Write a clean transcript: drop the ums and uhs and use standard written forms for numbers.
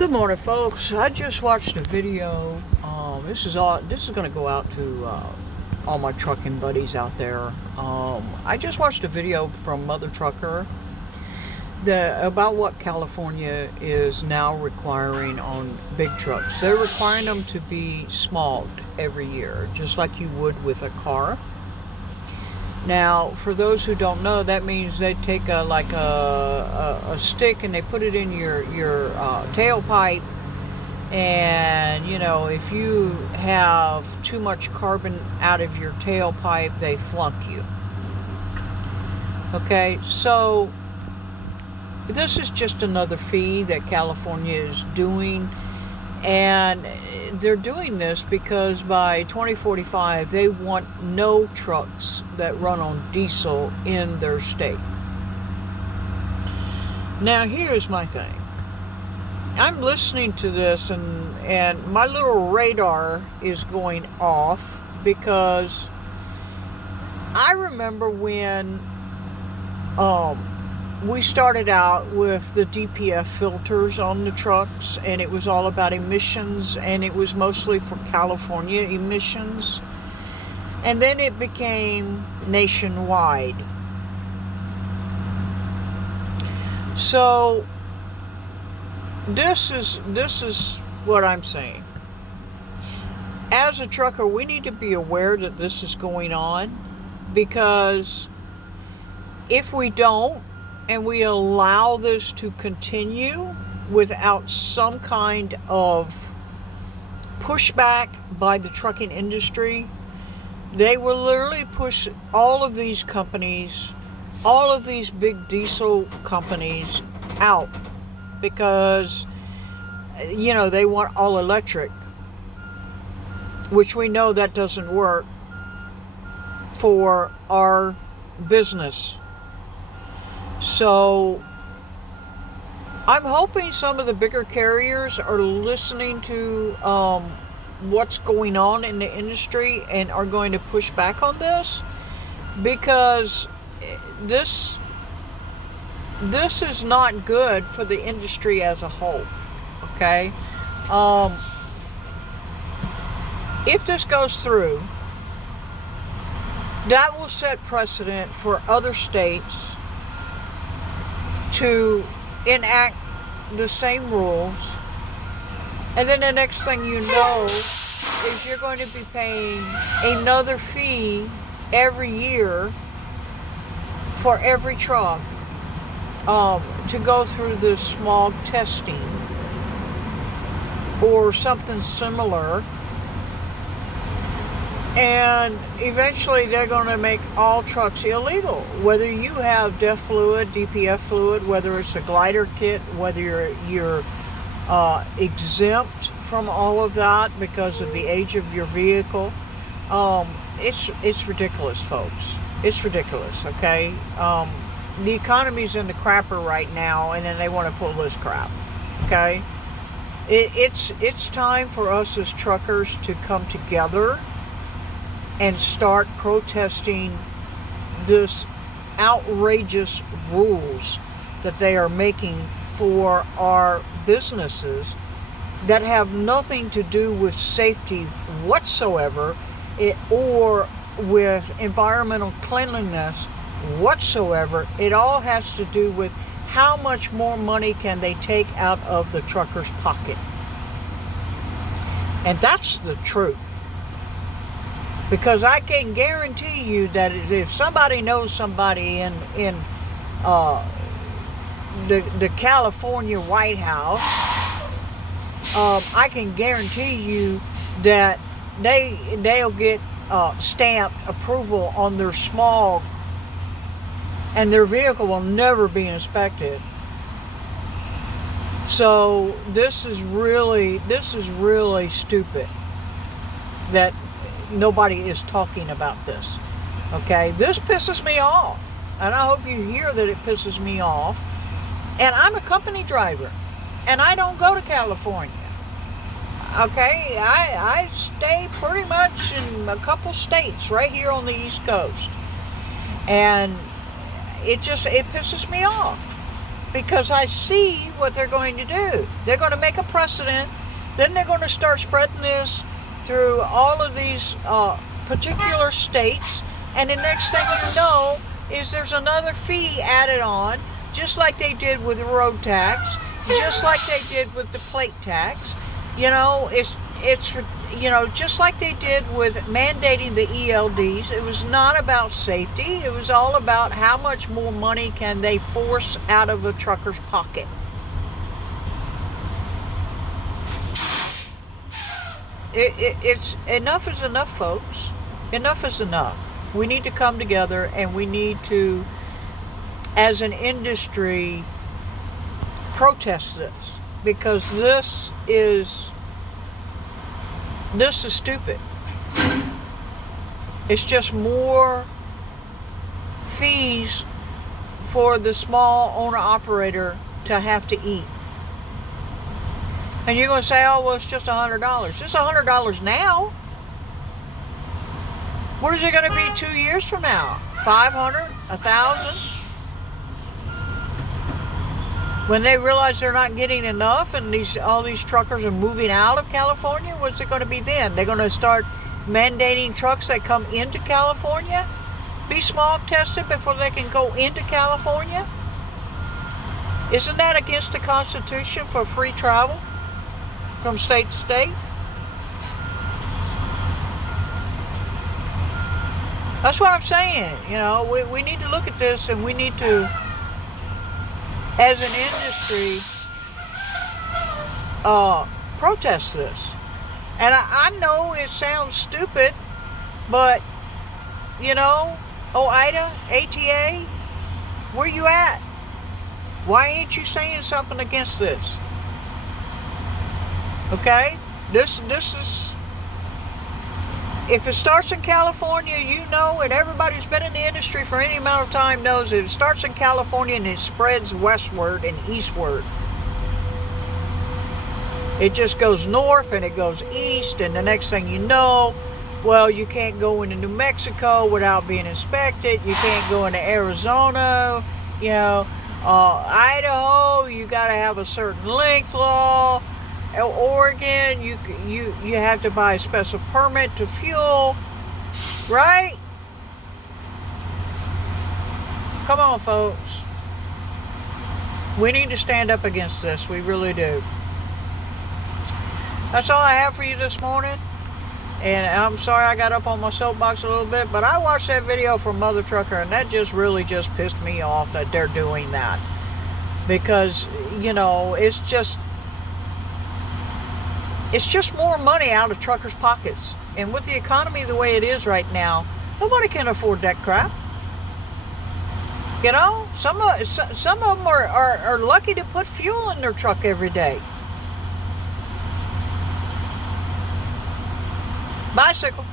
Good morning, folks. I just watched a video. This is going to go out to all my trucking buddies out there. I just watched a video from Mother Trucker about what California is now requiring on big trucks. They're requiring them to be SMOG'd every year, just like you would with a car. Now, for those who don't know, that means they take a stick and they put it in your tailpipe, and if you have too much carbon out of your tailpipe, they flunk you. Okay, so this is just another fee that California is doing, and they're doing this because by 2045 they want no trucks that run on diesel in their state. Now here's my thing. I'm listening to this and my little radar is going off, because I remember when we started out with the DPF filters on the trucks, and it was all about emissions, and it was mostly for California emissions. And then it became nationwide. So this is what I'm saying. As a trucker, we need to be aware that this is going on, because if we don't, and we allow this to continue without some kind of pushback by the trucking industry, they will literally push all of these companies, all of these big diesel companies out, because they want all electric, which we know that doesn't work for our business. So I'm hoping some of the bigger carriers are listening to what's going on in the industry and are going to push back on this, because this is not good for the industry as a whole. Okay, if this goes through, that will set precedent for other states to enact the same rules, and then the next thing you know is you're going to be paying another fee every year for every truck to go through the SMOG testing or something similar. And eventually they're going to make all trucks illegal, whether you have DPF fluid, whether it's a glider kit, whether you're exempt from all of that because of the age of your vehicle. It's ridiculous, folks. It's ridiculous, okay? The economy's in the crapper right now, and then they want to pull this crap, okay? It's time for us as truckers to come together and start protesting this outrageous rules that they are making for our businesses that have nothing to do with safety whatsoever, or with environmental cleanliness whatsoever. It all has to do with how much more money can they take out of the trucker's pocket. And that's the truth. Because I can guarantee you that if somebody knows somebody in the California White House, I can guarantee you that they'll get stamped approval on their SMOG, and their vehicle will never be inspected. So this is really stupid that nobody is talking about this. Okay, this pisses me off, and I hope you hear that it pisses me off. And I'm a company driver, and I don't go to California. Okay, I stay pretty much in a couple states right here on the East Coast, and it pisses me off. because I see what they're going to do. They're going to make a precedent. Then they're going to start spreading this through all of these particular states. And the next thing you know is there's another fee added on, just like they did with the road tax, just like they did with the plate tax. It's just like they did with mandating the ELDs. It was not about safety. It was all about how much more money can they force out of a trucker's pocket. It's enough is enough, folks. Enough is enough. We need to come together, and we need to, as an industry, protest this, because this is stupid. It's just more fees for the small owner-operator to have to eat. And you're going to say, oh, well, it's just $100. It's $100 now. What is it going to be 2 years from now? 500? 1,000? When they realize they're not getting enough and all these truckers are moving out of California, what's it going to be then? They're going to start mandating trucks that come into California be smog tested before they can go into California? Isn't that against the Constitution for free travel from state to state? That's what I'm saying. We need to look at this, and we need to, as an industry, protest this. And I know it sounds stupid, but, OIDA, ATA, where you at? Why ain't you saying something against this? Okay? This is, if it starts in California, and everybody who's been in the industry for any amount of time knows that it starts in California and it spreads westward and eastward. It just goes north and it goes east, and the next thing you know, well, you can't go into New Mexico without being inspected. You can't go into Arizona, Idaho, you got to have a certain length law. Oregon, you have to buy a special permit to fuel, right? Come on, folks. We need to stand up against this. We really do. That's all I have for you this morning. And I'm sorry I got up on my soapbox a little bit, but I watched that video from Mother Trucker, and that just really just pissed me off that they're doing that. Because, it's just more money out of truckers' pockets. And with the economy the way it is right now, nobody can afford that crap. Some of them are lucky to put fuel in their truck every day. Bicycle.